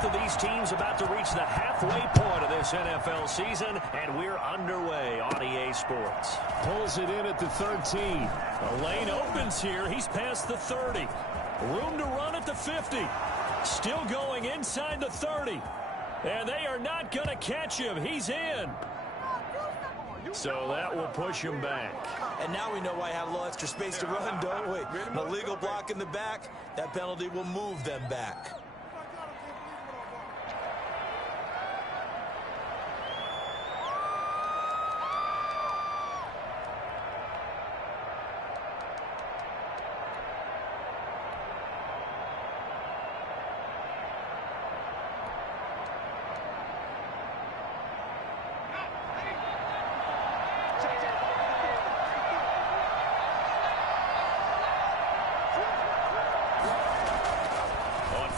Both of these teams about to reach the halfway point of this NFL season, and we're underway on EA Sports. Pulls it in at the 13. The lane opens here. He's past the 30. Room to run at the 50. Still going inside the 30. And they are not going to catch him. He's in. So that will push him back. And now we know why I had a little extra space to run, don't we? An illegal block in the back. That penalty will move them back.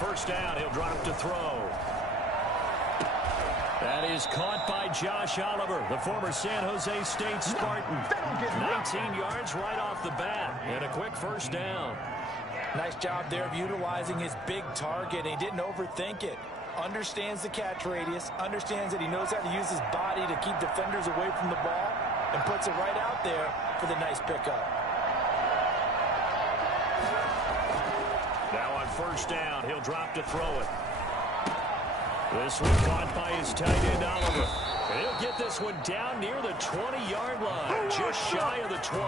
First down, he'll drop to throw. That is caught by Josh Oliver, the former San Jose State Spartan. 19 yards right off the bat, and a quick first down. Nice job there of utilizing his big target. He didn't overthink it. Understands the catch radius, understands that he knows how to use his body to keep defenders away from the ball, and puts it right out there for the nice pickup. Now on first down, he'll drop to throw it. This one caught by his tight end, Oliver. And he'll get this one down near the 20-yard line, just shy of the 20.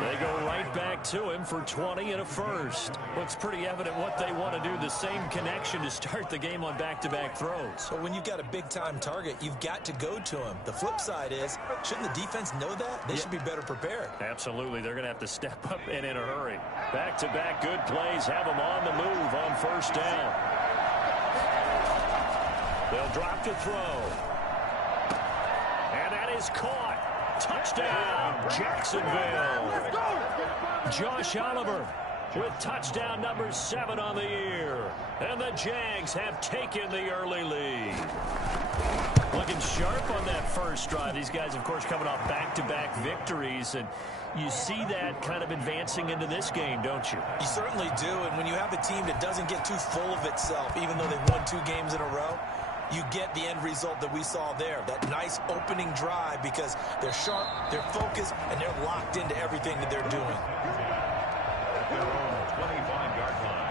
They go right back to him for 20 and a first. Looks pretty evident what they want to do, the same connection to start the game on back-to-back throws. So when you've got a big-time target, you've got to go to him. The flip side is, shouldn't the defense know that? They should be better prepared. Absolutely. They're going to have to step up and in a hurry. Back-to-back good plays have them on the move on first down. They'll drop to throw. And that is caught. Touchdown, Jacksonville. Josh Oliver with touchdown number 7 on the year. And the Jags have taken the early lead. Looking sharp on that first drive. These guys, of course, coming off back-to-back victories. And you see that kind of advancing into this game, don't you? You certainly do. And when you have a team that doesn't get too full of itself, even though they've won 2 games in a row, you get the end result that we saw there, that nice opening drive, because they're sharp, they're focused, and they're locked into everything that they're doing. At their own 25-yard line.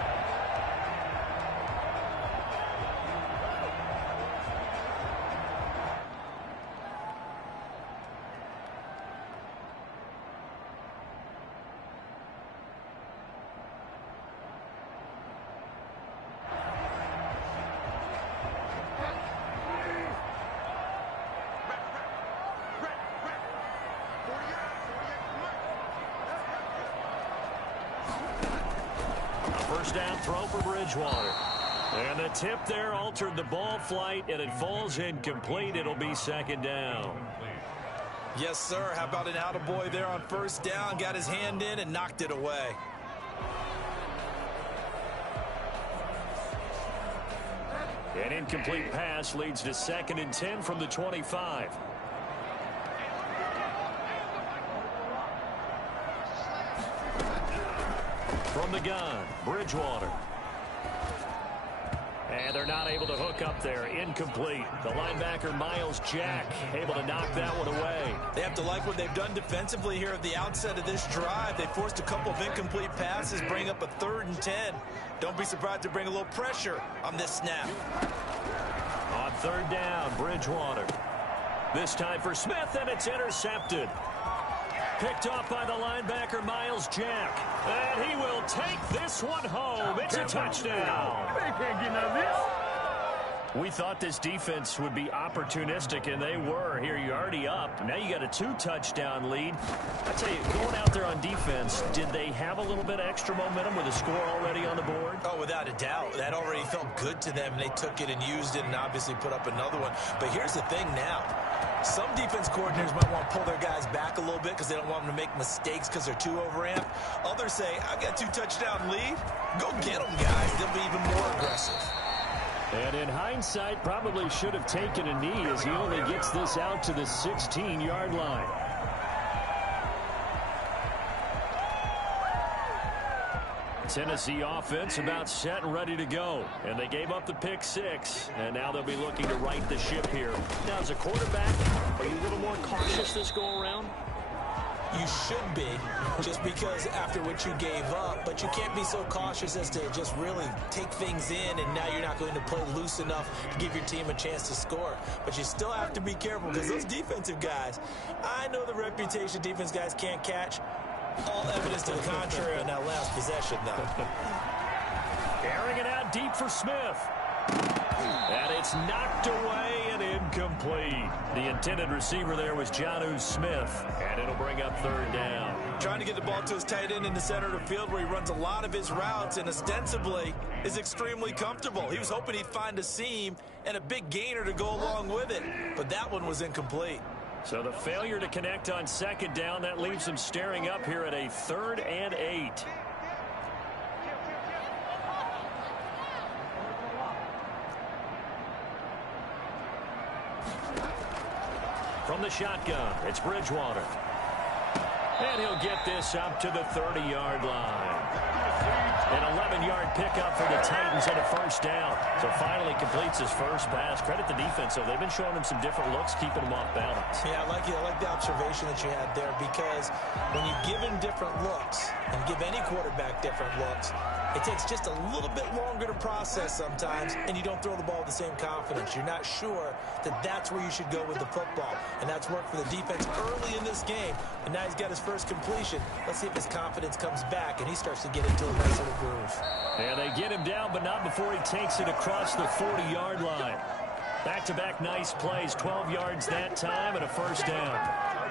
First down throw for Bridgewater. And the tip there altered the ball flight, and it falls incomplete. It'll be second down. Yes, sir. How about an attaboy there on first down? Got his hand in and knocked it away. An incomplete pass leads to 2nd and 10 from the 25. From the gun, Bridgewater. And they're not able to hook up there. Incomplete. The linebacker, Miles Jack, able to knock that one away. They have to like what they've done defensively here at the outset of this drive. They forced a couple of incomplete passes, bring up a 3rd and 10. Don't be surprised to bring a little pressure on this snap. On 3rd down, Bridgewater. This time for Smith, and it's intercepted. Picked off by the linebacker, Miles Jack. And he will take this one home. It's a touchdown. They can't get none of this. We thought this defense would be opportunistic, and they were. Here you're already up. Now you got a 2-touchdown lead. I tell you, going out there on defense, did they have a little bit of extra momentum with a score already on the board? Oh, without a doubt. That already felt good to them. They took it and used it and obviously put up another one. But here's the thing now. Some defense coordinators might want to pull their guys back a little bit because they don't want them to make mistakes because they're too overamped. Others say, I've got a 2-touchdown lead. Go get them, guys. They'll be even more aggressive. And in hindsight, probably should have taken a knee as he only gets this out to the 16-yard line. Tennessee offense about set and ready to go. And they gave up the pick 6. And now they'll be looking to right the ship here. Now, as a quarterback, are you a little more cautious this go around? You should be, just because after what you gave up, but you can't be so cautious as to just really take things in, and now you're not going to play loose enough to give your team a chance to score. But you still have to be careful, because those defensive guys, I know the reputation defense guys can't catch. All evidence to the contrary on that last possession, though. Airing it out deep for Smith. And it's knocked away and incomplete. The intended receiver there was Jonnu Smith, and it'll bring up 3rd down. Trying to get the ball to his tight end in the center of the field where he runs a lot of his routes and ostensibly is extremely comfortable. He was hoping he'd find a seam and a big gainer to go along with it, but that one was incomplete. So the failure to connect on 2nd down, that leaves him staring up here at a 3rd and 8. From the shotgun, it's Bridgewater. And he'll get this up to the 30-yard line. An 11-yard pickup for the Titans and a 1st down. So finally completes his first pass. Credit the defense, though. They've been showing him some different looks, keeping him off balance. Yeah, I like the observation that you had there, because when you give him different looks and give any quarterback different looks, it takes just a little bit longer to process sometimes, and you don't throw the ball with the same confidence. You're not sure that that's where you should go with the football, and that's worked for the defense early in this game, and now he's got his first completion. Let's see if his confidence comes back, and he starts to get into a nice little groove. And they get him down, but not before he takes it across the 40-yard line. Back-to-back nice plays, 12 yards that time, and a 1st down.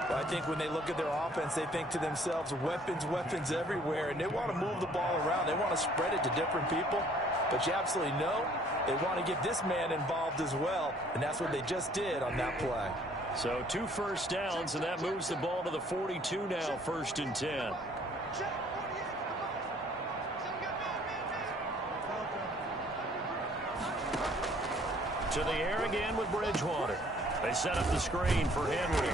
I think when they look at their offense, they think to themselves, weapons, weapons everywhere, and they want to move the ball around. They want to spread it to different people, but you absolutely know they want to get this man involved as well, and that's what they just did on that play. So 2 1st downs, and that moves the ball to the 42 now, 1st and 10. To the air again with Bridgewater. They set up the screen for Henry.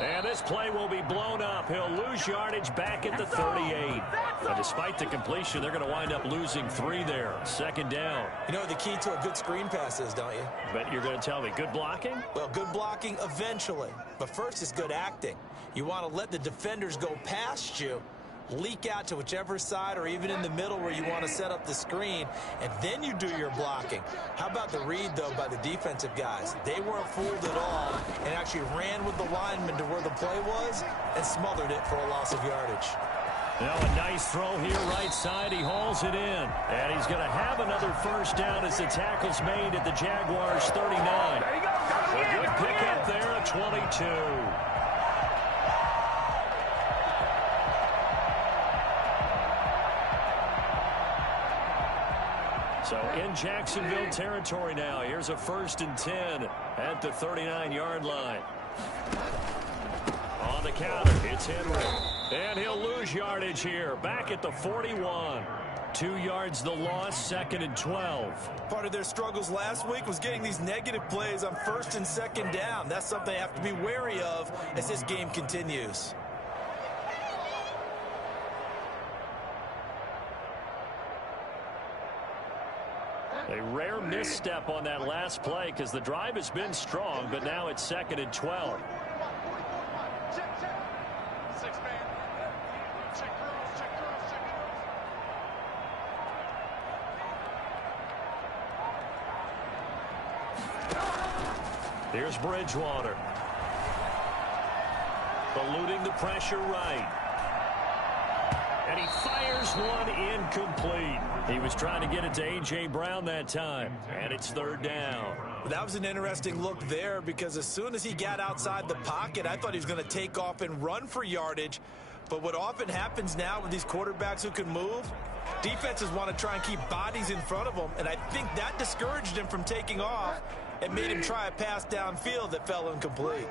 And this play will be blown up. He'll lose yardage back at the 38. Now, despite the completion, they're going to wind up losing 3 there. 2nd down. You know what the key to a good screen pass is, don't you? But you're going to tell me, good blocking? Well, good blocking eventually. But first is good acting. You want to let the defenders go past you, leak out to whichever side or even in the middle where you want to set up the screen, and then you do your blocking. How about the read, though, by the defensive guys? They weren't fooled at all and actually ran with the lineman to where the play was and smothered it for a loss of yardage. Now a nice throw here right side. He hauls it in. And he's going to have another 1st down as the tackle's made at the Jaguars 39. A good pickup there at 22. So in Jacksonville territory now. Here's a 1st and 10 at the 39-yard line. On the counter, it's Henry. And he'll lose yardage here. Back at the 41. 2 yards the loss, 2nd and 12. Part of their struggles last week was getting these negative plays on 1st and 2nd down. That's something they have to be wary of as this game continues. A rare misstep on that last play because the drive has been strong, but now it's 2nd and 12. Here's Bridgewater. Eluding the pressure right. And he fires one incomplete. He was trying to get it to A.J. Brown that time. And it's 3rd down. That was an interesting look there because as soon as he got outside the pocket, I thought he was going to take off and run for yardage. But what often happens now with these quarterbacks who can move, defenses want to try and keep bodies in front of them. And I think that discouraged him from taking off and made him try a pass downfield that fell incomplete.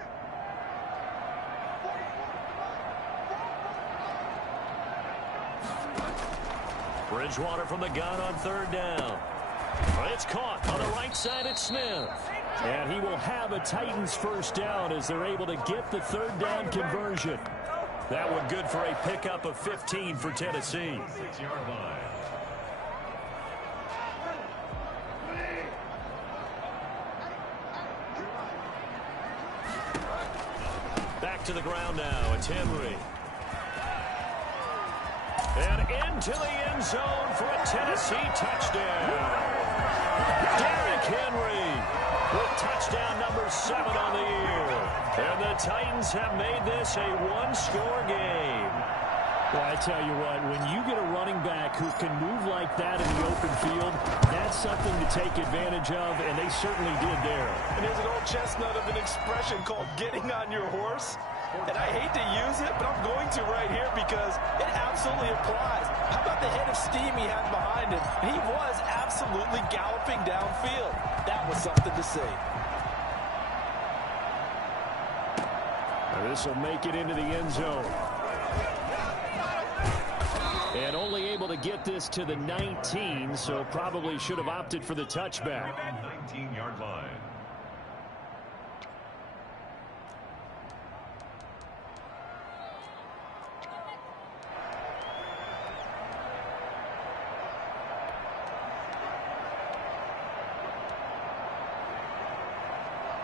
Bridgewater from the gun on 3rd down. It's caught on the right side at Smith. And he will have a Titans 1st down as they're able to get the 3rd down conversion. That one good for a pickup of 15 for Tennessee. 6-yard line. Back to the ground now. It's Henry. And into the end zone for a Tennessee touchdown. Derrick Henry with touchdown number 7 on the year. And the Titans have made this a one-score game. Well, I tell you what, when you get a running back who can move like that in the open field, that's something to take advantage of, and they certainly did there. And there's an old chestnut of an expression called getting on your horse. And I hate to use it, but I'm going to right here because it absolutely applies. How about the head of steam he had behind him? He was absolutely galloping downfield. That was something to see. This will make it into the end zone. And only able to get this to the 19, so probably should have opted for the touchback. 19-yard line.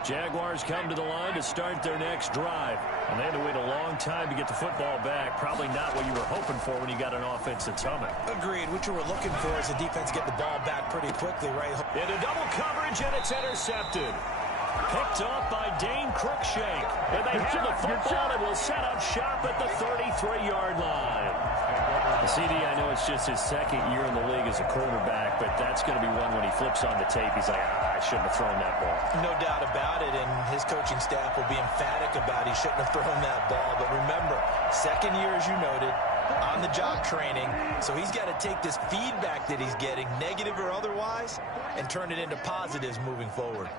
Jaguars come to the line to start their next drive. And they had to wait a long time to get the football back. Probably not what you were hoping for when you got an offense that's humming. Agreed. What you were looking for is the defense get the ball back pretty quickly, right? Into double coverage, and it's intercepted. Picked up by Dane Cruikshank. And they have the football and will set up shop at the 33-yard line. CD, I know it's just his second year in the league as a quarterback, but that's going to be one when he flips on the tape. He's like, I shouldn't have thrown that ball. No doubt about it, and his coaching staff will be emphatic about he shouldn't have thrown that ball. But remember, second year, as you noted, on-the-job training, so he's got to take this feedback that he's getting, negative or otherwise, and turn it into positives moving forward.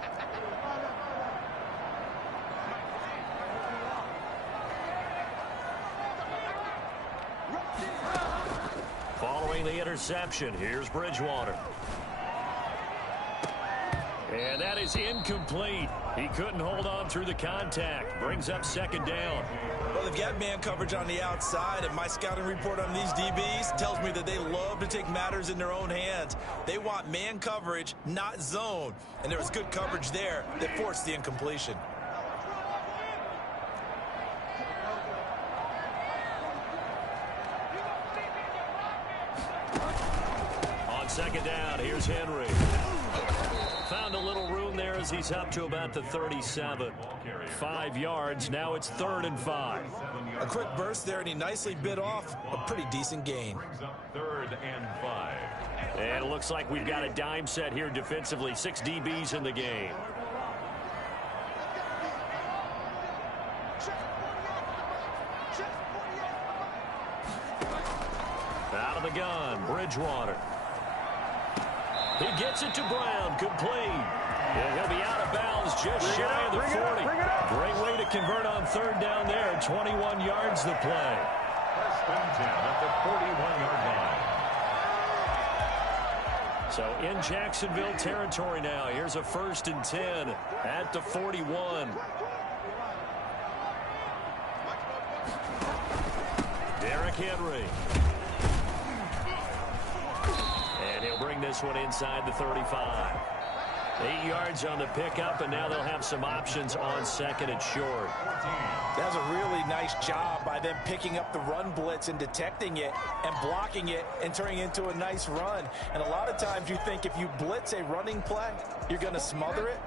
Following the interception, here's Bridgewater. And that is incomplete. He couldn't hold on through the contact. Brings up second down. Well, they've got man coverage on the outside, and my scouting report on these DBs tells me that they love to take matters in their own hands. They want man coverage, not zone. And there was good coverage there that forced the incompletion. On second down, here's Henry. Found a little room there as he's up to about the 37. 5 yards. Now it's 3rd and 5. A quick burst there, and he nicely bit off a pretty decent gain. Brings up 3rd and 5. And it looks like we've got a dime set here defensively. 6 DBs in the game. Out of the gun, Bridgewater. He gets it to Brown, complete. And he'll be out of bounds just shy of the 40. Great way to convert on 3rd down there. 21 yards the play. First and 10 at the 41-yard line. So in Jacksonville territory now. Here's a 1st and 10 at the 41. Derrick Henry. And he'll bring this one inside the 35. 8 yards on the pickup, and now they'll have some options on 2nd and short. That was a really nice job by them picking up the run blitz and detecting it and blocking it and turning it into a nice run. And a lot of times you think if you blitz a running play, you're going to smother it.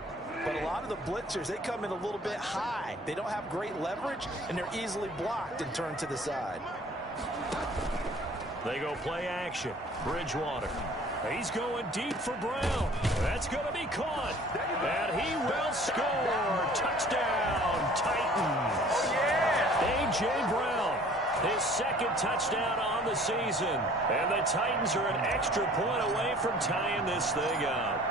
But a lot of the blitzers, they come in a little bit high. They don't have great leverage, and they're easily blocked and turned to the side. They go play action. Bridgewater. He's going deep for Brown. That's going to be caught. And he will score. Touchdown, Titans. Oh, yeah. A.J. Brown, his 2nd touchdown on the season. And the Titans are an extra point away from tying this thing up.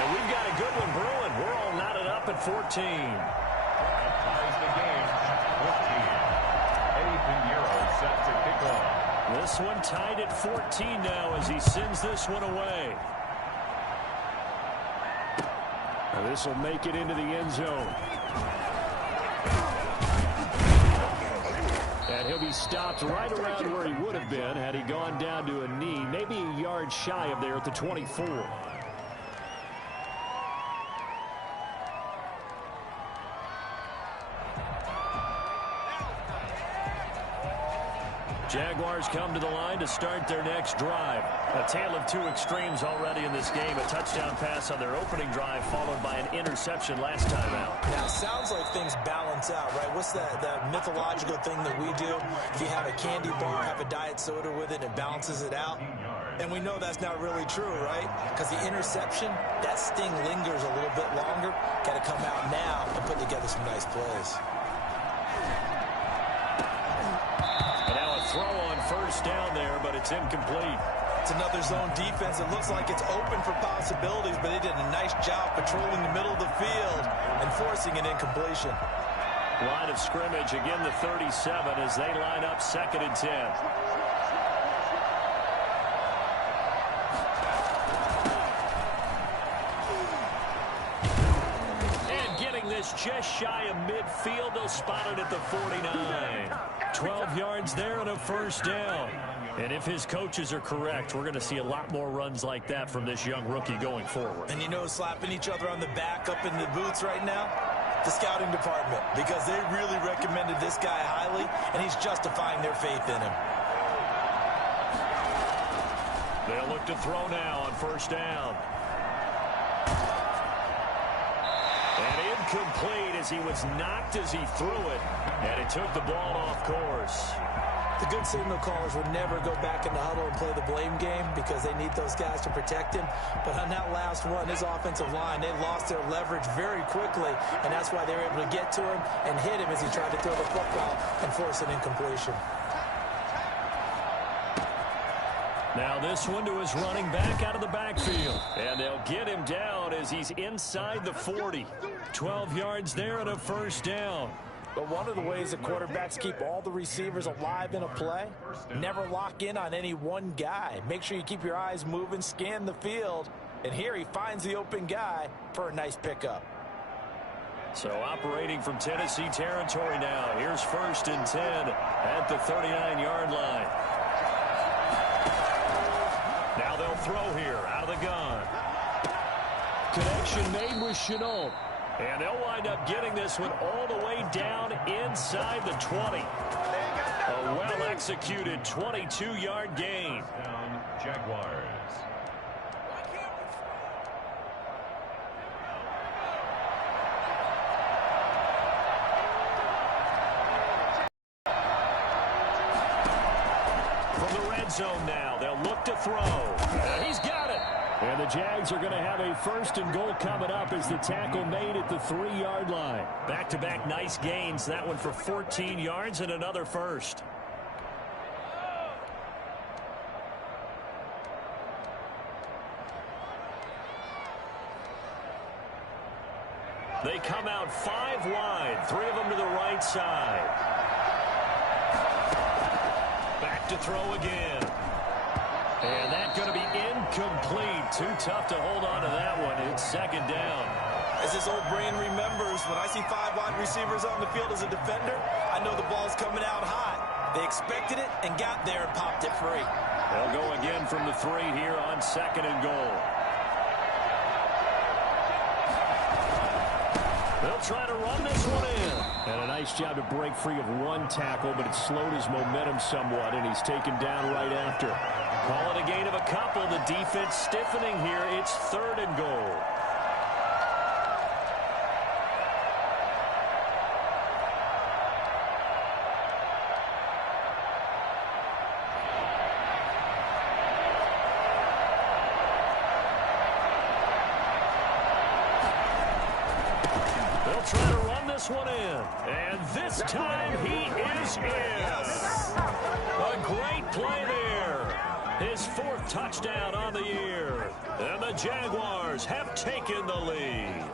And we've got a good one brewing. We're all knotted up at 14. Ties the game at 14. Ethan Euro set to kick off. This one tied at 14 now as he sends this one away. This will make it into the end zone. And he'll be stopped right around where he would have been had he gone down to a knee, maybe a yard shy of there at the 24. Jaguars come to the line to start their next drive. A tale of two extremes already in this game. A touchdown pass on their opening drive followed by an interception last time out. Now, it sounds like things balance out, right? What's that mythological thing that we do? If you have a candy bar, have a diet soda with it, it balances it out. And we know that's not really true, right? Because the interception, that sting lingers a little bit longer. Got to come out now and put together some nice plays. Throw on first down there, but it's incomplete. It's another zone defense. It looks like it's open for possibilities, but they did a nice job patrolling the middle of the field and forcing an incompletion. Line of scrimmage, again the 37 as they line up 2nd and 10. And getting this just shy of midfield, they'll spot it at the 49. 12 yards there and a first down. And if his coaches are correct, we're going to see a lot more runs like that from this young rookie going forward. And you know, slapping each other on the back up in the boots right now? The scouting department, because they really recommended this guy highly, and he's justifying their faith in him. They'll look to throw now on first down. And incomplete as he was knocked as he threw it, and it took the ball off course. The good signal callers would never go back in the huddle and play the blame game because they need those guys to protect him. But on that last one, his offensive line, they lost their leverage very quickly, and that's why they were able to get to him and hit him as he tried to throw the football and force an incompletion. Now this one to his running back out of the backfield. And they'll get him down as he's inside the 40. 12 yards there and a first down. But one of the ways that quarterbacks keep all the receivers alive in a play, never lock in on any one guy. Make sure you keep your eyes moving, scan the field. And here he finds the open guy for a nice pickup. So operating from Tennessee territory now. Here's 1st and 10 at the 39-yard line. Now they'll throw here out of the gun. Connection made with Chenault. And they'll wind up getting this one all the way down inside the 20. A well-executed 22-yard gain. Jaguars. From the red zone now, they'll look to throw. He's got it. And the Jags are going to have a 1st and goal coming up as the tackle made at the 3-yard line. Back-to-back nice gains. That one for 14 yards and another first. They come out 5 wide, 3 of them to the right side. Back to throw again. And that's going to be incomplete. Too tough to hold on to that one. It's 2nd down. As his old brain remembers, when I see 5 wide receivers on the field as a defender, I know the ball's coming out hot. They expected it and got there and popped it free. They'll go again from the 3 here on 2nd and goal. They'll try to run this one in. And a nice job to break free of one tackle, but it slowed his momentum somewhat, and he's taken down right after. Call it a gain of a couple. The defense stiffening here. It's 3rd and goal. They'll try to run this one in. And this time he is in. A great play there. His 4th touchdown on the year. And the Jaguars have taken the lead.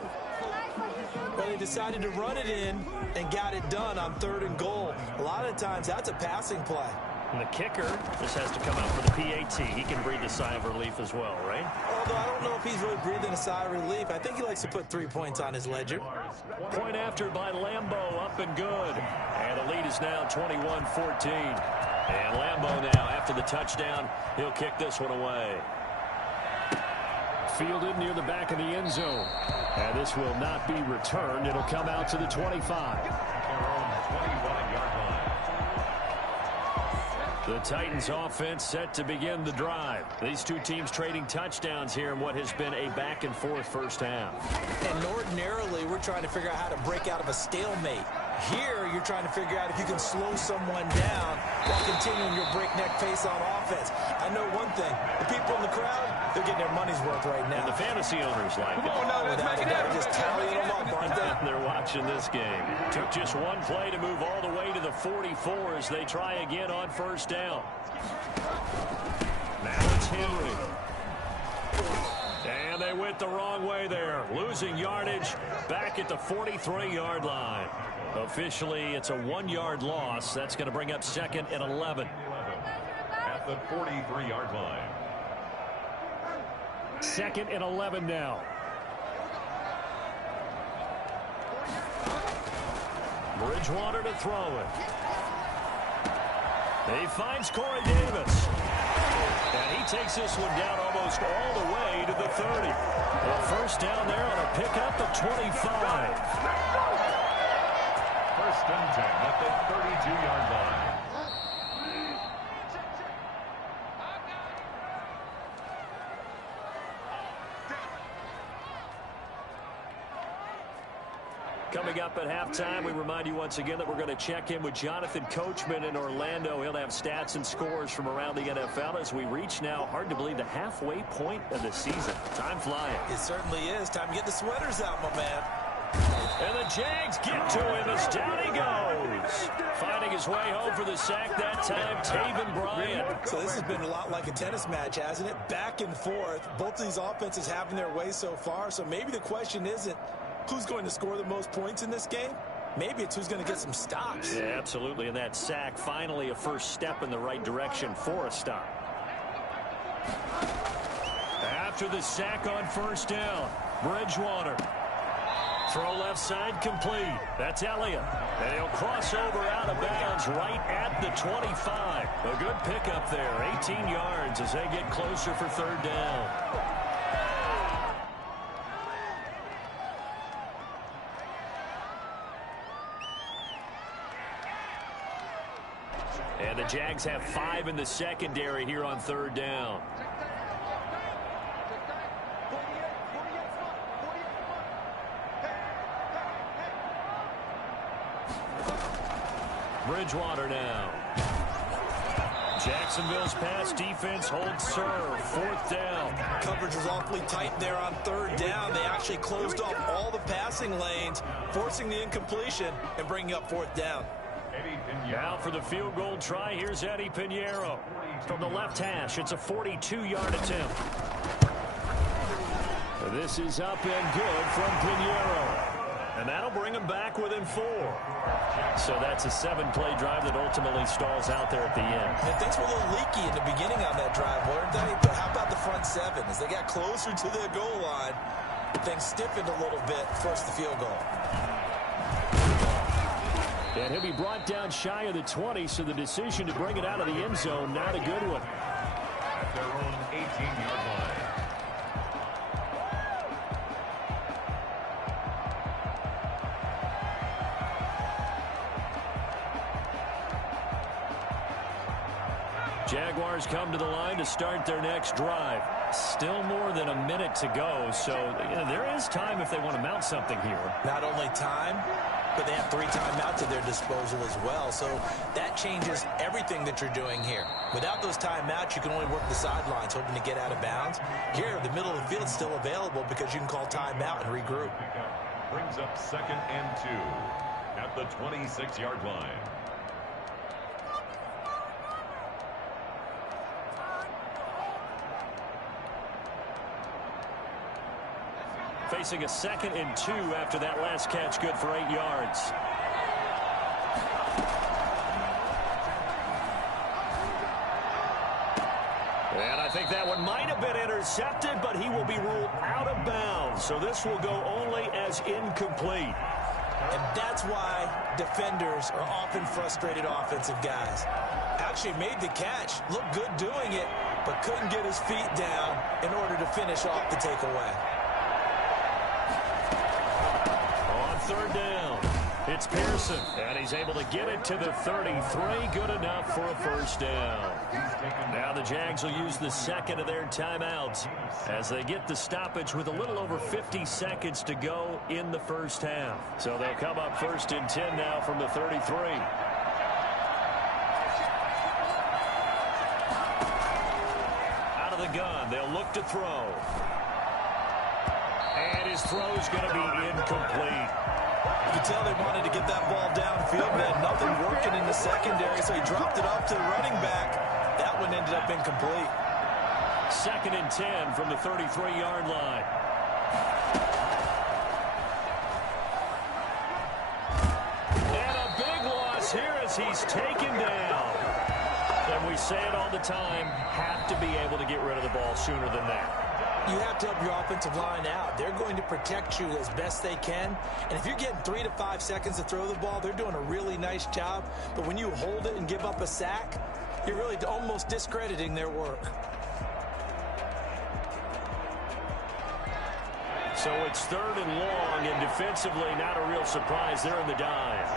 Well, they decided to run it in and got it done on 3rd and goal. A lot of times that's a passing play. And the kicker just has to come out for the PAT. He can breathe a sigh of relief as well, right? Although I don't know if he's really breathing a sigh of relief. I think he likes to put 3 points on his ledger. Point after by Lambeau, up and good. And the lead is now 21-14. And Lambeau now, after the touchdown, he'll kick this one away. Fielded near the back of the end zone. And this will not be returned. It'll come out to the 25. The Titans offense set to begin the drive. These two teams trading touchdowns here in what has been a back-and-forth first half. And ordinarily, we're trying to figure out how to break out of a stalemate. Here, you're trying to figure out if you can slow someone down while continuing your breakneck pace on offense. I know one thing. The people in the crowd, they're getting their money's worth right now. And the fantasy owners like it. Without a doubt, just tallying them up, aren't they? They're watching this game. Took just one play to move all the way to the 44 as they try again on first down. Now it's Henry. And they went the wrong way there. Losing yardage back at the 43-yard line. Officially, it's a 1-yard loss. That's going to bring up 2nd and 11. At the 43-yard line. 2nd and 11 now. Bridgewater to throw it. He finds Corey Davis. And he takes this one down almost all the way to the 30. Well, first down there on a pickup of 25. First and 10 at the 32-yard line. Coming up at halftime, we remind you once again that we're going to check in with Jonathan Coachman in Orlando. He'll have stats and scores from around the NFL as we reach now, hard to believe, the halfway point of the season. Time flying. It certainly is. Time to get the sweaters out, my man. And the Jags get to him as down he goes. Finding his way home for the sack that time, Taven Bryant. So this has been a lot like a tennis match, hasn't it? Back and forth. Both of these offenses having their way so far. So maybe the question isn't who's going to score the most points in this game. Maybe it's who's going to get some stops. Yeah, absolutely. And that sack, finally a first step in the right direction for a stop. After the sack on first down, Bridgewater. Throw left side complete. That's Elliott. And he'll cross over out of bounds right at the 25. A good pickup there. 18 yards as they get closer for third down. And the Jags have 5 in the secondary here on third down. Bridgewater now. Jacksonville's pass defense holds serve. Fourth down. Coverage was awfully tight there on third down. They actually closed off all the passing lanes, forcing the incompletion and bringing up fourth down. Now for the field goal try, here's Eddie Pinheiro. From the left hash, it's a 42-yard attempt. This is up and good from Pinheiro. And that'll bring him back within 4. So that's a 7-play drive that ultimately stalls out there at the end. And things were a little leaky in the beginning on that drive, weren't they? But how about the front 7? As they got closer to the goal line, things stiffened a little bit, forced the field goal. And he'll be brought down shy of the 20, so the decision to bring it out of the end zone, not a good one. At their own 18-yard line. Jaguars come to the line to start their next drive. Still more than a minute to go, so there is time if they want to mount something here. Not only time, but they have 3 timeouts at their disposal as well. So that changes everything that you're doing here. Without those timeouts, you can only work the sidelines, hoping to get out of bounds. Here, the middle of the field is still available because you can call timeout and regroup. Brings up 2nd and 2 at the 26-yard line. Facing a 2nd and 2 after that last catch, good for 8 yards. And I think that one might have been intercepted, but he will be ruled out of bounds. So this will go only as incomplete. And that's why defenders are often frustrated offensive guys. Actually made the catch, looked good doing it, but couldn't get his feet down in order to finish off the takeaway. On third down, it's Pearson, and he's able to get it to the 33. Good enough for a first down. Now the Jags will use the second of their timeouts as they get the stoppage with a little over 50 seconds to go in the first half. So they'll come up first and 10 now from the 33. Out of the gun, they'll look to throw. And his throw's going to be incomplete. You can tell they wanted to get that ball downfield, but had nothing working in the secondary, so he dropped it off to the running back. That one ended up incomplete. Second and 10 from the 33-yard line. And a big loss here as he's taken down. And we say it all the time, have to be able to get rid of the ball sooner than that. You have to help your offensive line out. They're going to protect you as best they can. And if you're getting 3 to 5 seconds to throw the ball, they're doing a really nice job. But when you hold it and give up a sack, you're really almost discrediting their work. So it's third and long, and defensively not a real surprise. They're in the dive.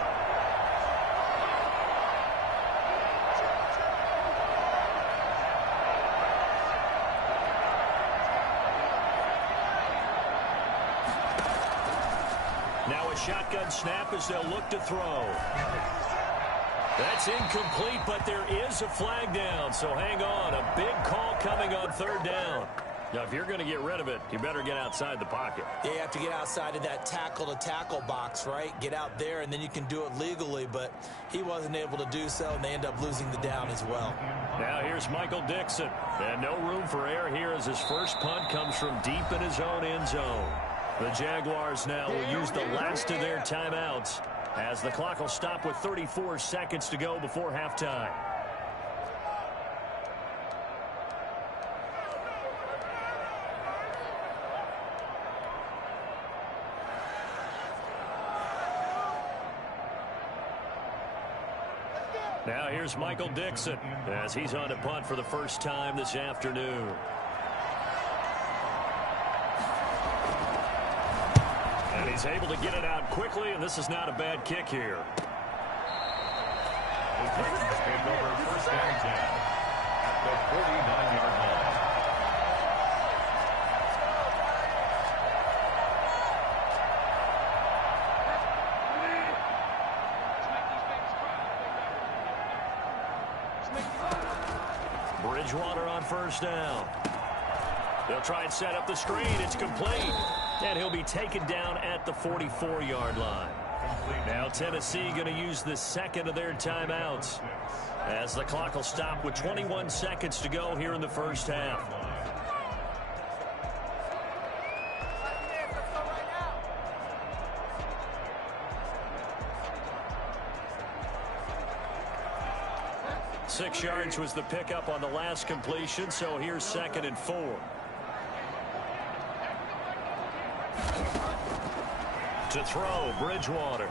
Now a shotgun snap as they'll look to throw. That's incomplete, but there is a flag down, so hang on. A big call coming on third down. Now, if you're going to get rid of it, you better get outside the pocket. Yeah, you have to get outside of that tackle-to-tackle box, right? Get out there, and then you can do it legally, but he wasn't able to do so, and they end up losing the down as well. Now here's Michael Dixon, and no room for error here as his first punt comes from deep in his own end zone. The Jaguars now will use the last of their timeouts as the clock will stop with 34 seconds to go before halftime. Now here's Michael Dixon as he's on to punt for the first time this afternoon. And he's able to get it out quickly, and this is not a bad kick here. The Titans take over first and 10 at the 49-yard line. Bridgewater on first down. They'll try and set up the screen. It's complete. And he'll be taken down at the 44-yard line. Now Tennessee going to use the second of their timeouts as the clock will stop with 21 seconds to go here in the first half. Six yards was the pickup on the last completion, so here's second and 4. To throw, Bridgewater.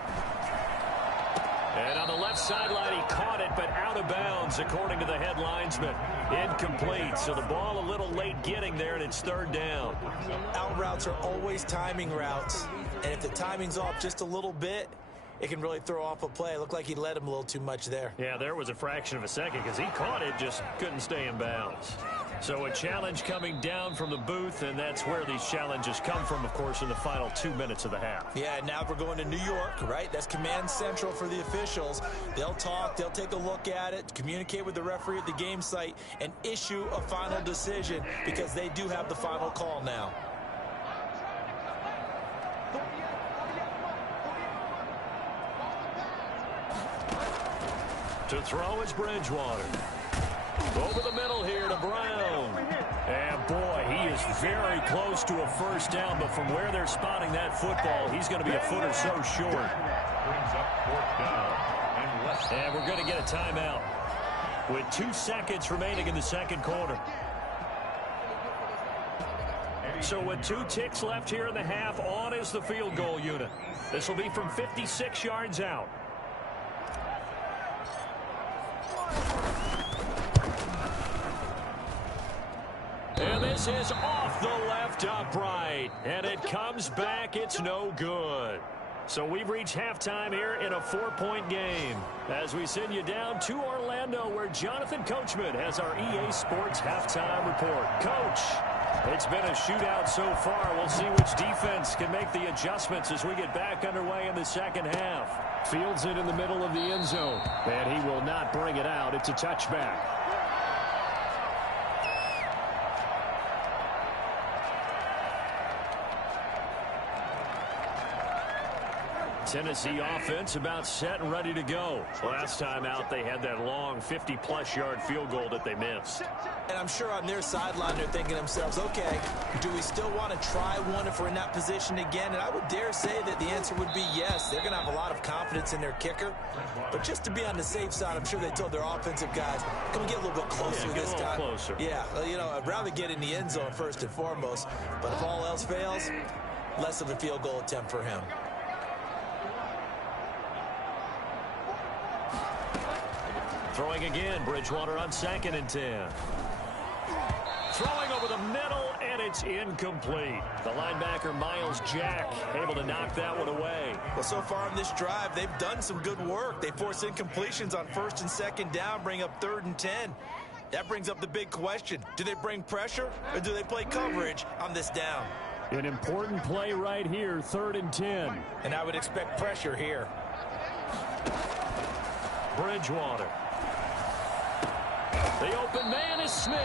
And on the left sideline, he caught it, but out of bounds, according to the head linesman. Incomplete, so the ball a little late getting there, and it's third down. Out routes are always timing routes, and if the timing's off just a little bit, it can really throw off a play. It looked like he led him a little too much there. Yeah, there was a fraction of a second because he caught it, just couldn't stay in bounds. So a challenge coming down from the booth, and that's where these challenges come from, of course, in the final 2 minutes of the half. Yeah, now we're going to New York, right? That's command central for the officials. They'll talk, they'll take a look at it, communicate with the referee at the game site, and issue a final decision because they do have the final call now. To throw is Bridgewater. Over the middle here to Brown. And boy, he is very close to a first down, but from where they're spotting that football, he's going to be a foot or so short. Brings up fourth down and less. And we're going to get a timeout with 2 seconds remaining in the second quarter. So with 2 ticks left here in the half, on is the field goal unit. This will be from 56 yards out. And this is off the left upright. And it comes back. It's no good. So we've reached halftime here in a 4-point game. As we send you down to Orlando, where Jonathan Coachman has our EA Sports halftime report. Coach, it's been a shootout so far. We'll see which defense can make the adjustments as we get back underway in the second half. Fields it in the middle of the end zone. And he will not bring it out. It's a touchback. Tennessee offense about set and ready to go. Last time out, they had that long 50-plus yard field goal that they missed. And I'm sure on their sideline, they're thinking to themselves, okay, do we still want to try one if we're in that position again? And I would dare say that the answer would be yes. They're going to have a lot of confidence in their kicker. But just to be on the safe side, I'm sure they told their offensive guys, can we get a little bit closer this time? Closer. Yeah, you know, I'd rather get in the end zone first and foremost. But if all else fails, less of a field goal attempt for him. Throwing again, Bridgewater on 2nd and 10. Throwing over the middle, and it's incomplete. The linebacker, Miles Jack, able to knock that one away. Well, so far on this drive, they've done some good work. They force incompletions on 1st and 2nd down, bring up 3rd and 10. That brings up the big question. Do they bring pressure, or do they play coverage on this down? An important play right here, 3rd and 10. And I would expect pressure here. Bridgewater. The open man is Smith.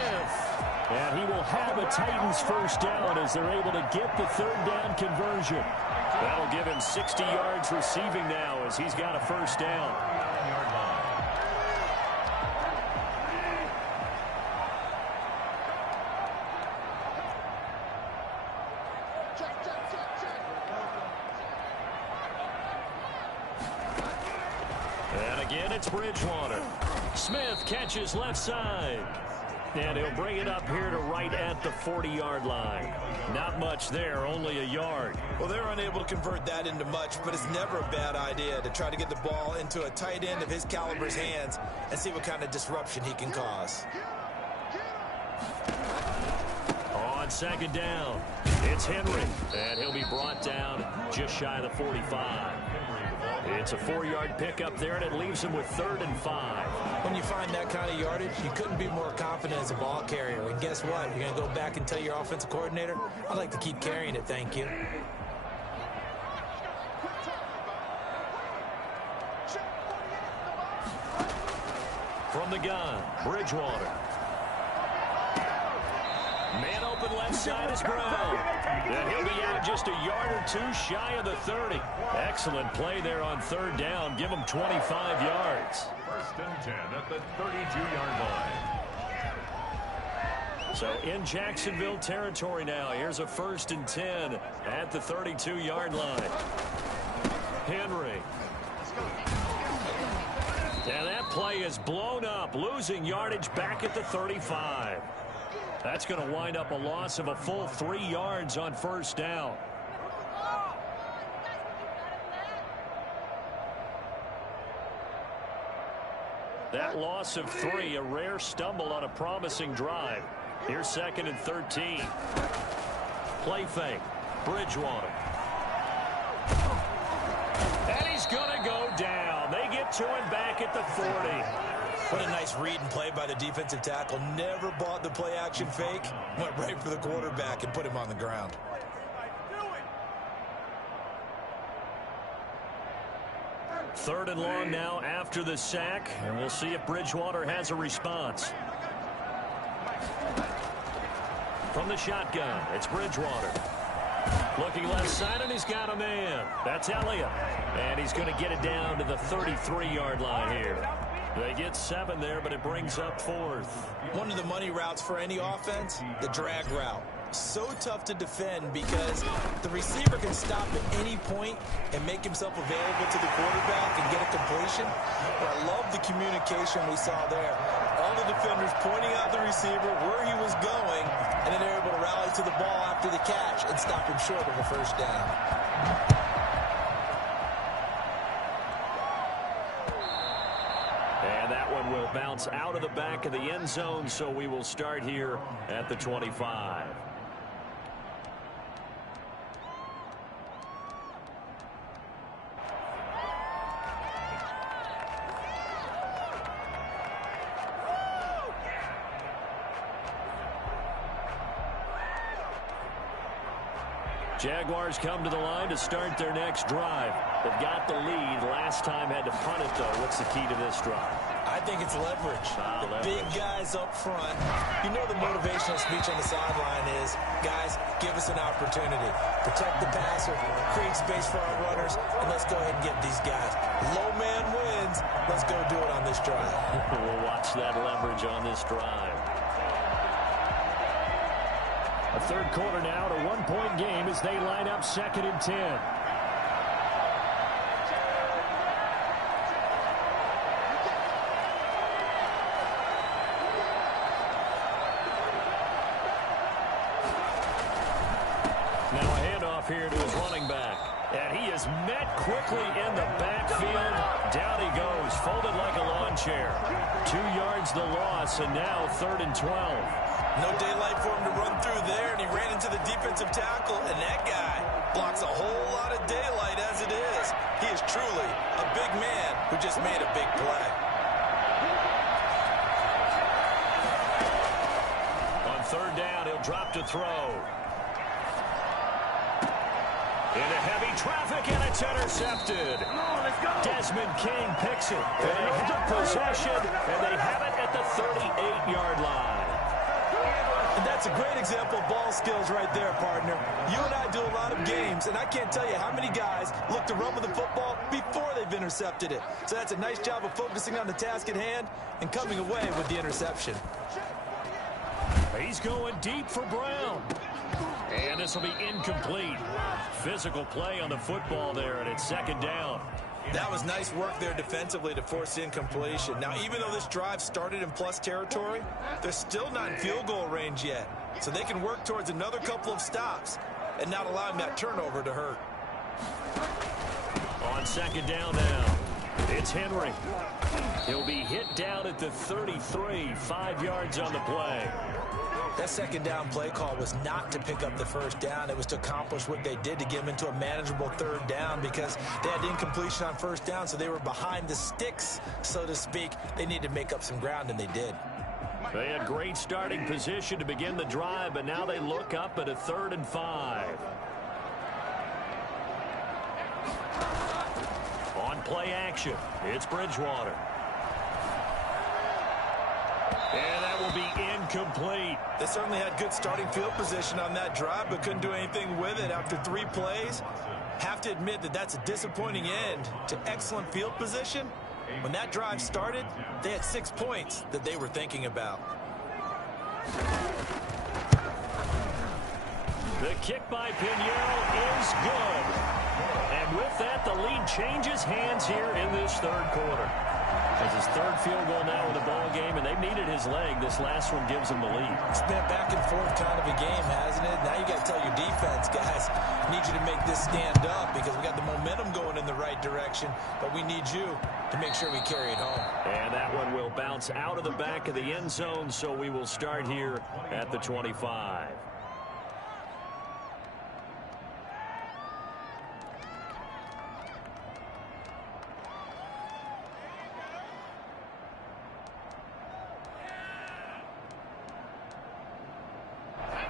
And he will have a Titans first down as they're able to get the 3rd down conversion. That'll give him 60 yards receiving now as he's got a first down. And again, it's Bridgewater. Smith catches left side. And he'll bring it up here to right at the 40-yard line. Not much there, only a yard. Well, they're unable to convert that into much, but it's never a bad idea to try to get the ball into a tight end of his caliber's hands and see what kind of disruption he can cause. On 2nd down, it's Henry. And he'll be brought down just shy of the 45. It's a 4-yard pickup there, and it leaves him with 3rd and 5. When you find that kind of yardage, you couldn't be more confident as a ball carrier. And guess what? You're going to go back and tell your offensive coordinator, I'd like to keep carrying it, thank you. From the gun, Bridgewater. Man open left side is Brown. And he'll be out just a yard or two shy of the 30. Excellent play there on 3rd down. Give him 25 yards. 1st and 10 at the 32-yard line. So in Jacksonville territory now. Here's a 1st and 10 at the 32-yard line. Henry. And that play is blown up, losing yardage back at the 35. That's going to wind up a loss of a full 3 yards on 1st down. That loss of 3, a rare stumble on a promising drive. Here's 2nd and 13. Play fake. Bridgewater. And he's going to go down. They get to him back at the 40. What a nice read and play by the defensive tackle. Never bought the play-action fake. Went right for the quarterback and put him on the ground. Third and long now after the sack, and we'll see if Bridgewater has a response. From the shotgun, it's Bridgewater. Looking left side, and he's got a man. That's Elliott. And he's going to get it down to the 33-yard line here. They get 7 there, but it brings up 4th. One of the money routes for any offense, the drag route. So tough to defend because the receiver can stop at any point and make himself available to the quarterback and get a completion. But I love the communication we saw there. All the defenders pointing out the receiver, where he was going, and then they're able to rally to the ball after the catch and stop him short of a first down. And that one will bounce out of the back of the end zone, so we will start here at the 25. Jaguars come to the line to start their next drive. They've got the lead. Last time had to punt it, though. What's the key to this drive? I think it's leverage. Big guys up front. You know the motivational speech on the sideline is, guys, give us an opportunity. Protect the passer, create space for our runners, and let's go ahead and get these guys. Low man wins. Let's go do it on this drive. We'll watch that leverage on this drive. A third quarter now, a one-point game as they line up 2nd and 10. Now a handoff here to his running back. And he is met quickly in the backfield. Down he goes, folded like a lawn chair. 2 yards the loss, and now 3rd and 12. No daylight for him to run through there, and he ran into the defensive tackle, and that guy blocks a whole lot of daylight as it is. He is truly a big man who just made a big play. On 3rd down, he'll drop to throw. Into heavy traffic, and it's intercepted. Desmond King picks it. They have possession, and they have it at the 38-yard line. And that's a great example of ball skills right there, partner. You and I do a lot of games, and I can't tell you how many guys look to run with the football before they've intercepted it. So that's a nice job of focusing on the task at hand and coming away with the interception. He's going deep for Brown. And this will be incomplete. Physical play on the football there, and it's 2nd down. That was nice work there defensively to force incompletion. Now, even though this drive started in plus territory, they're still not in field goal range yet. So they can work towards another couple of stops and not allowing that turnover to hurt. On 2nd down now, it's Henry. He'll be hit down at the 33, 5 yards on the play. That 2nd down play call was not to pick up the first down. It was to accomplish what they did to get them into a manageable 3rd down because they had incompletion on 1st down, so they were behind the sticks, so to speak. They needed to make up some ground, and they did. They had great starting position to begin the drive, but now they look up at a 3rd and 5. On play action, it's Bridgewater. And that will be incomplete. They certainly had good starting field position on that drive, but couldn't do anything with it after 3 plays. Have to admit that that's a disappointing end to excellent field position. When that drive started, they had 6 points that they were thinking about. The kick by Pinheiro is good. And with that, the lead changes hands here in this 3rd quarter. It's his 3rd field goal now in the ball game, and they've needed his leg. This last one gives him the lead. It's been a back and forth kind of a game, hasn't it? Now you got to tell your defense, guys, need you to make this stand up because we got the momentum going in the right direction, but we need you to make sure we carry it home. And that one will bounce out of the back of the end zone, so we will start here at the 25.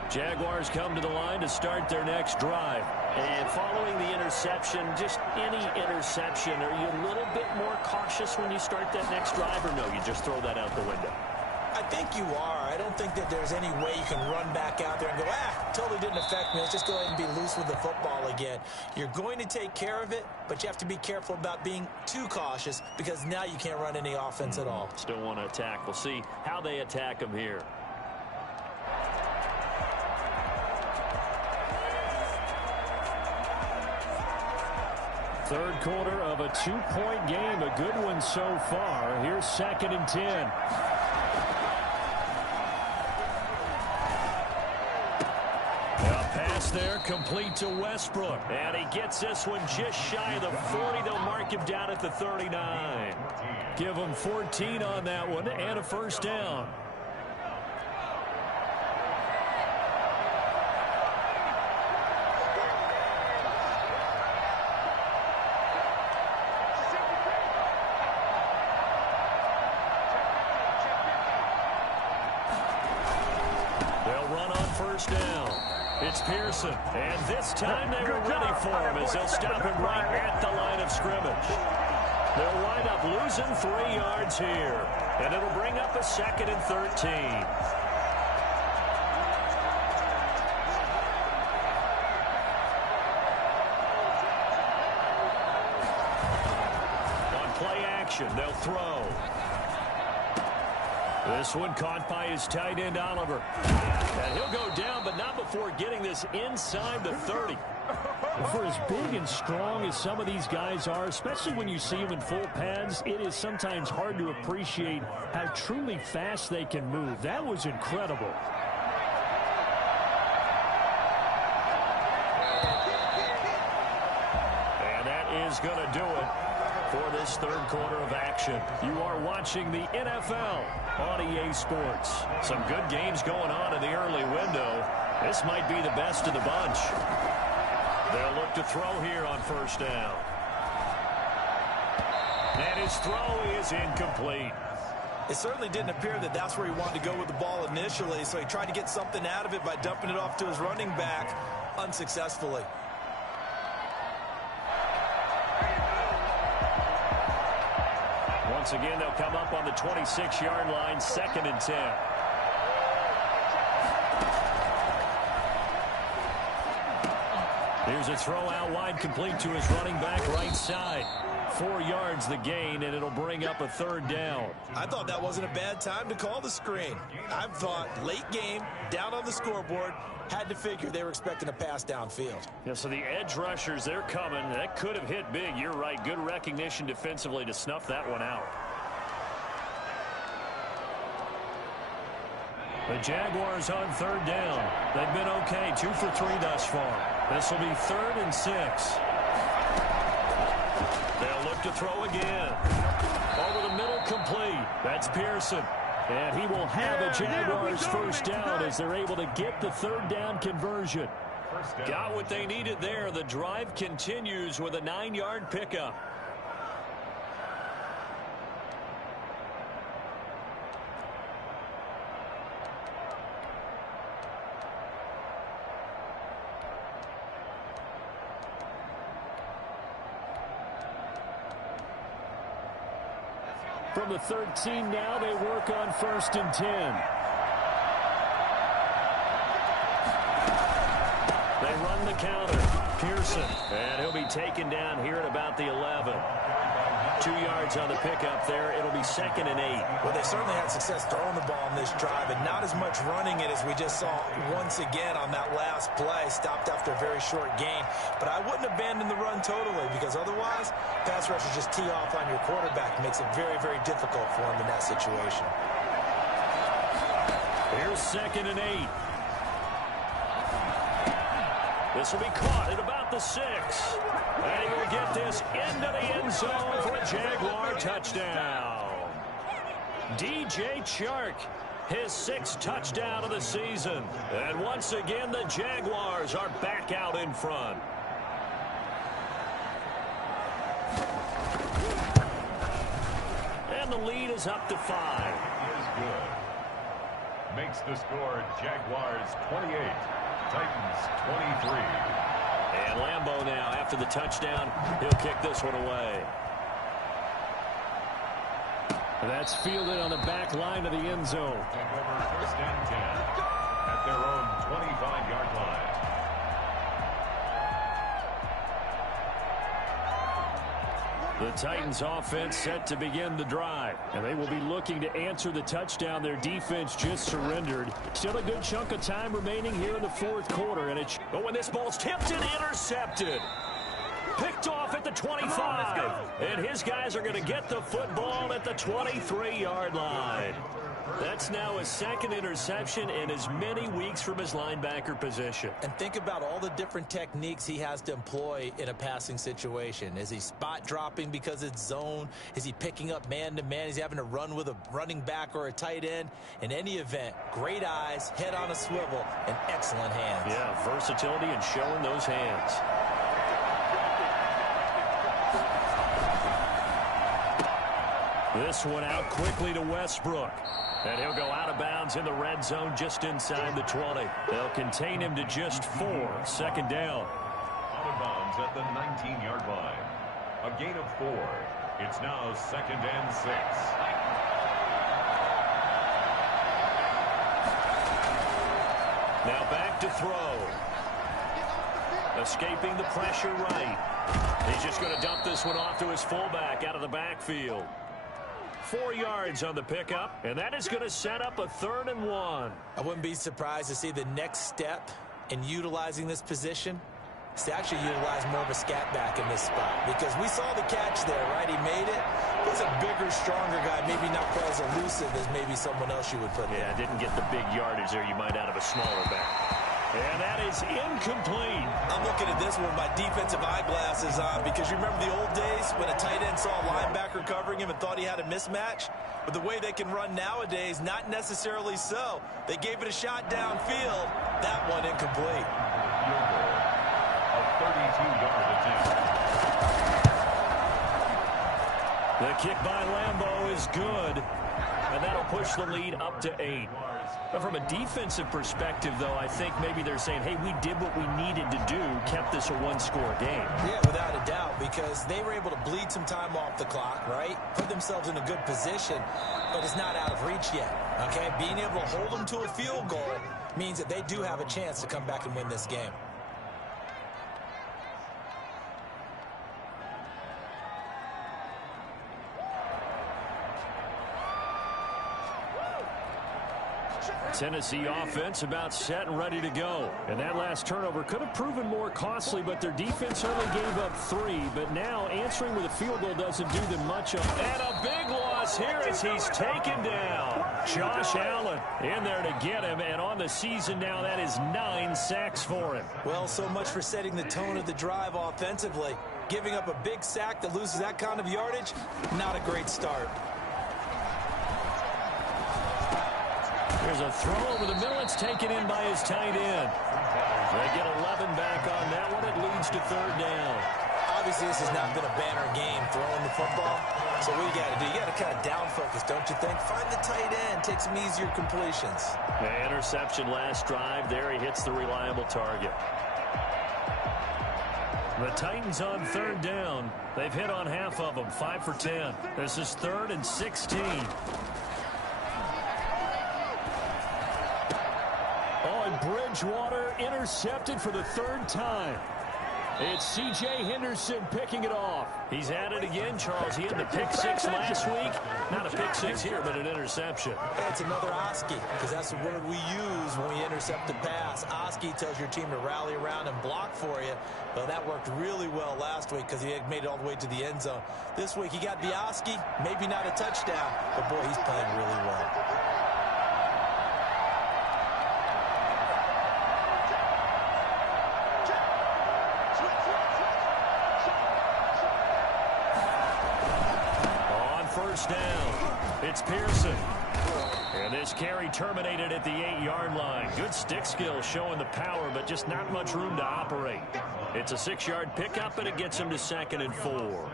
Jaguars come to the line to start their next drive. And following the interception, just any interception, are you a little bit more cautious when you start that next drive, or no, you just throw that out the window? I think you are. I don't think that there's any way you can run back out there and go, totally didn't affect me. Let's just go ahead and be loose with the football again. You're going to take care of it, but you have to be careful about being too cautious because now you can't run any offense at all. Still want to attack. We'll see how they attack them here. Third quarter of a 2-point game. A good one so far. Here's 2nd and 10. Pass there, complete to Westbrook. And he gets this one just shy of the 40. They'll mark him down at the 39. Give him 14 on that one and a first down. First down. It's Pearson. And this time they were ready for him as they'll stop him right at the line of scrimmage. They'll wind up losing 3 yards here. And it'll bring up a 2nd and 13. On play action, they'll throw. This one caught by his tight end, Oliver. And he'll go down, but not before getting this inside the 30. For as big and strong as some of these guys are, especially when you see them in full pads, it is sometimes hard to appreciate how truly fast they can move. That was incredible. And that is going to do it for this third quarter of action. You are watching the NFL on EA Sports. Some good games going on in the early window. This might be the best of the bunch. They'll look to throw here on first down. And his throw is incomplete. It certainly didn't appear that that's where he wanted to go with the ball initially, so he tried to get something out of it by dumping it off to his running back unsuccessfully. Once again, they'll come up on the 26-yard line, 2nd and 10. Here's a throw out wide, complete to his running back right side. 4 yards the gain, and it'll bring up a 3rd down. I thought that wasn't a bad time to call the screen. I thought late game, down on the scoreboard, had to figure they were expecting a pass downfield. Yeah, so the edge rushers, they're coming. That could have hit big. You're right. Good recognition defensively to snuff that one out. The Jaguars on 3rd down. They've been okay. 2 for 3 thus far. This will be 3rd and 6. They'll look to throw again. Over the middle, complete. That's Pearson. And he will have a Jaguars first down as they're able to get the 3rd down conversion. Got what they needed there. The drive continues with a 9-yard pickup. From the 13 now, they work on 1st and 10. They run the counter. Pearson. And he'll be taken down here at about the 11. 2 yards on the pickup there. It'll be 2nd and 8. Well, they certainly had success throwing the ball on this drive, and not as much running it as we just saw once again on that last play. Stopped after a very short gain. But I wouldn't abandon the run totally, because otherwise, pass rushers just tee off on your quarterback. It makes it very, very difficult for him in that situation. Here's 2nd and 8. This will be caught at about the 6. And he will get this into the end zone for a Jaguar touchdown. DJ Chark, his 6th touchdown of the season. And once again, the Jaguars are back out in front. And the lead is up to 5. Is good. Makes the score Jaguars 28. Titans 23. And Lambeau now, after the touchdown, he'll kick this one away. That's fielded on the back line of the end zone. Take over 1st and 10 at their own 25-yard line. The Titans offense set to begin the drive. And they will be looking to answer the touchdown their defense just surrendered. Still a good chunk of time remaining here in the 4th quarter. And but when this ball's tipped and intercepted. Picked off at the 25. And his guys are going to get the football at the 23-yard line. That's now his second interception in as many weeks from his linebacker position. And think about all the different techniques he has to employ in a passing situation. Is he spot dropping because it's zone? Is he picking up man-to-man? Is he having to run with a running back or a tight end? In any event, great eyes, head on a swivel, and excellent hands. Yeah, versatility and showing those hands. This one out quickly to Westbrook. And he'll go out of bounds in the red zone just inside the 20. They'll contain him to just 4. Second down. Out of bounds at the 19-yard line. A gain of 4. It's now 2nd and 6. Now back to throw. Escaping the pressure right. He's just going to dump this one off to his fullback out of the backfield. 4 yards on the pickup, and that is going to set up a 3rd and 1. I wouldn't be surprised to see the next step in utilizing this position is to actually utilize more of a scat back in this spot, because we saw the catch there, right? He made it. He's a bigger, stronger guy, maybe not quite as elusive as maybe someone else you would put there. Yeah, didn't get the big yardage there you might out of a smaller back. And that is incomplete. I'm looking at this one with my defensive eyeglasses on, because you remember the old days when a tight end saw a linebacker covering him and thought he had a mismatch? But the way they can run nowadays, not necessarily so. They gave it a shot downfield. That one incomplete. A 32-yard attempt. The kick by Lambeau is good. And that'll push the lead up to 8. But from a defensive perspective, though, I think maybe they're saying, hey, we did what we needed to do, kept this a 1-score game. Yeah, without a doubt, because they were able to bleed some time off the clock, right? Put themselves in a good position, but it's not out of reach yet, okay? Being able to hold them to a field goal means that they do have a chance to come back and win this game. Tennessee offense about set and ready to go. And that last turnover could have proven more costly, but their defense only gave up 3. But now answering with a field goal doesn't do them much. And a big loss here as he's taken down. Josh Allen in there to get him. And on the season now, that is 9 sacks for him. Well, so much for setting the tone of the drive offensively. Giving up a big sack that loses that kind of yardage, not a great start. There's a throw over the middle. It's taken in by his tight end. They get 11 back on that one. It leads to 3rd down. Obviously, this has not been a banner game throwing the football. So what you got to do, you got to kind of down focus, don't you think? Find the tight end. Take some easier completions. The interception last drive. There he hits the reliable target. The Titans on 3rd down. They've hit on half of them, 5 for 10. This is 3rd and 16. Bridgewater intercepted for the 3rd time. It's C.J. Henderson picking it off. He's at it again, Charles. He had the pick 6 last week. Not a pick 6 here, but an interception. Yeah, it's another Oski, because that's the word we use when we intercept a pass. Oski tells your team to rally around and block for you. Well, that worked really well last week because he had made it all the way to the end zone. This week he got the Oski, maybe not a touchdown, but boy, he's playing really well. Down. It's Pearson. And this carry terminated at the 8-yard line. Good stick skill showing the power, but just not much room to operate. It's a 6-yard pickup, and it gets him to 2nd and 4.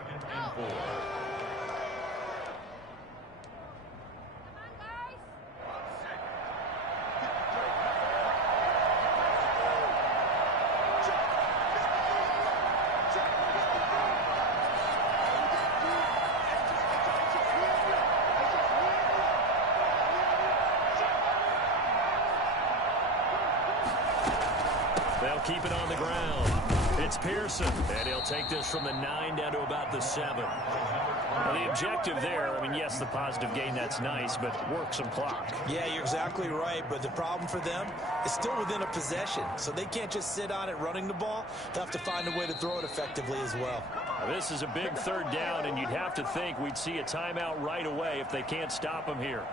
Keep it on the ground. It's Pearson, and he'll take this from the 9 down to about the 7. Now, the objective there, I mean, yes, the positive gain, that's nice, but work some clock. Yeah, you're exactly right, but the problem for them is still within a possession, so they can't just sit on it running the ball. They'll have to find a way to throw it effectively as well. Now, this is a big 3rd down, and you'd have to think we'd see a timeout right away if they can't stop him here.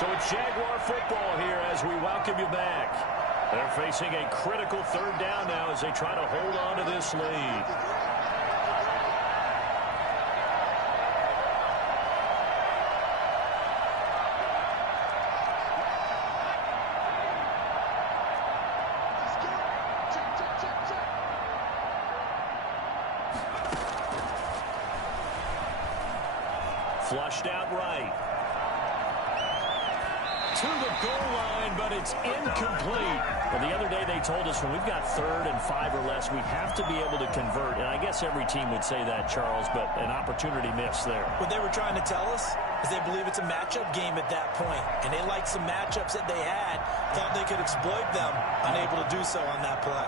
So it's Jaguar football here as we welcome you back. They're facing a critical third down now as they try to hold on to this lead. Flushed out right. To the goal line, but it's incomplete. Well, the other day they told us when we've got 3rd and 5 or less, we have to be able to convert. And I guess every team would say that, Charles, but an opportunity missed there. What they were trying to tell us is they believe it's a matchup game at that point. And they liked some matchups that they had, thought they could exploit them, unable to do so on that play.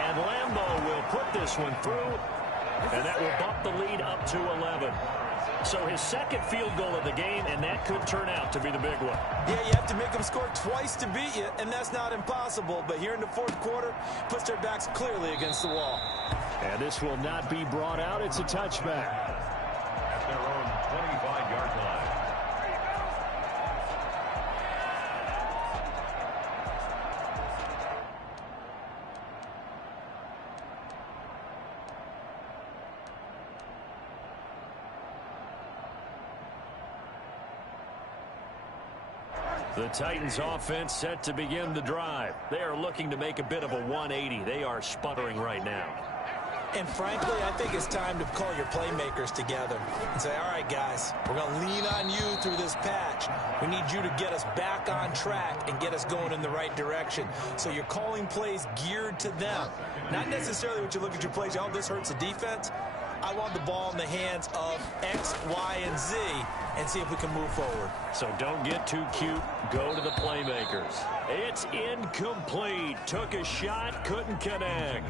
And Lambeau will put this one through, and that will bump the lead up to 11. So his second field goal of the game, and that could turn out to be the big one. Yeah, you have to make them score twice to beat you, and that's not impossible. But here in the fourth quarter, puts their backs clearly against the wall. And this will not be brought out. It's a touchback. At their own 25-yard line. The Titans offense set to begin the drive. They are looking to make a bit of a 180. They are sputtering right now. And frankly, I think it's time to call your playmakers together and say, all right, guys, we're going to lean on you through this patch. We need you to get us back on track and get us going in the right direction. So you're calling plays geared to them. Not necessarily what you look at your plays, oh, this hurts the defense. I want the ball in the hands of X, Y, and Z and see if we can move forward. So don't get too cute. Go to the playmakers. It's incomplete. Took a shot, couldn't connect.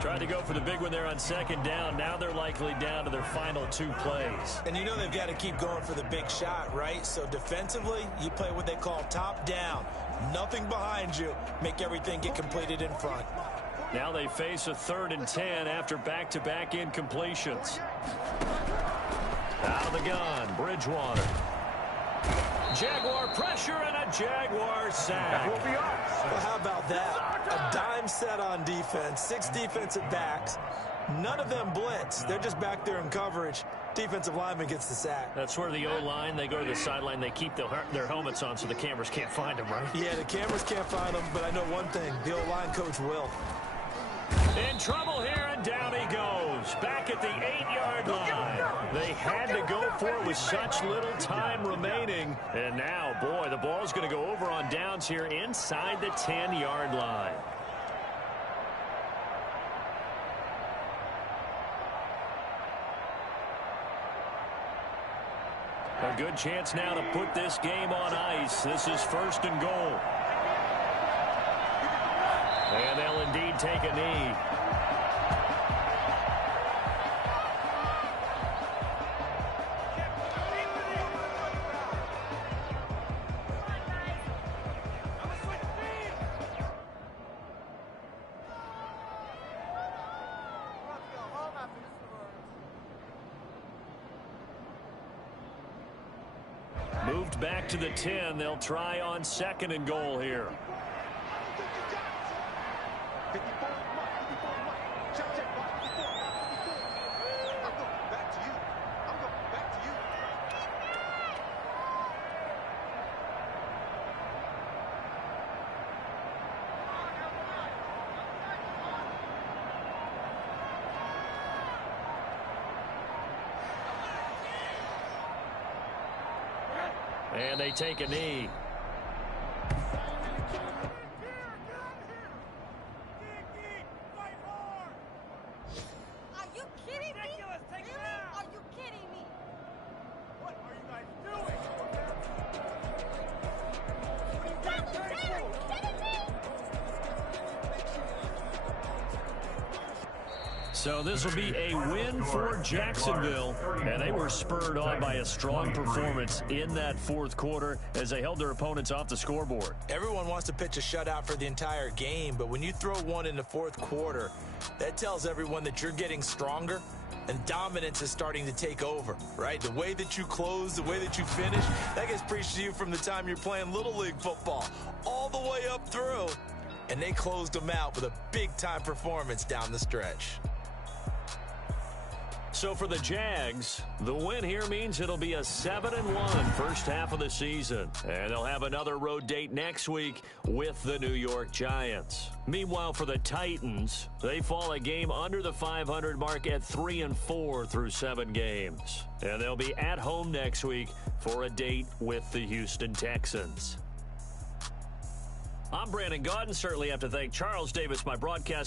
Tried to go for the big one there on second down. Now they're likely down to their final 2 plays. And you know they've got to keep going for the big shot, right? So defensively, you play what they call top down. Nothing behind you. Make everything get completed in front. Now they face a 3rd and 10 after back-to-back incompletions. Out of the gun, Bridgewater. Jaguar pressure and a Jaguar sack. Well, how about that? A dime set on defense, 6 defensive backs. None of them blitz. They're just back there in coverage. Defensive lineman gets the sack. That's where the O-line, they go to the sideline, they keep their helmets on so the cameras can't find them, right? Yeah, the cameras can't find them, but I know one thing. The O-line coach will. In trouble here, and down he goes. Back at the 8-yard line. They had to go for it with such little time remaining. And now, boy, the ball's going to go over on downs here inside the 10-yard line. A good chance now to put this game on ice. This is 1st and goal. And they'll indeed take a knee. Moved back to the 10. They'll try on 2nd and goal here. And they take a knee. Are you kidding me? Are you kidding me? What are you guys doing? So this will be a win for Jacksonville, and they were spurred on by a strong performance in that 4th quarter as they held their opponents off the scoreboard. Everyone wants to pitch a shutout for the entire game, but when you throw one in the 4th quarter, that tells everyone that you're getting stronger and dominance is starting to take over, right? The way that you close, the way that you finish, that gets preached to you from the time you're playing Little League football all the way up through. And they closed them out with a big-time performance down the stretch. So for the Jags, the win here means it'll be a 7-1 first half of the season. And they'll have another road date next week with the New York Giants. Meanwhile, for the Titans, they fall a game under the 500 mark at 3-4 through 7 games. And they'll be at home next week for a date with the Houston Texans. I'm Brandon Gaudin. Certainly have to thank Charles Davis, my broadcast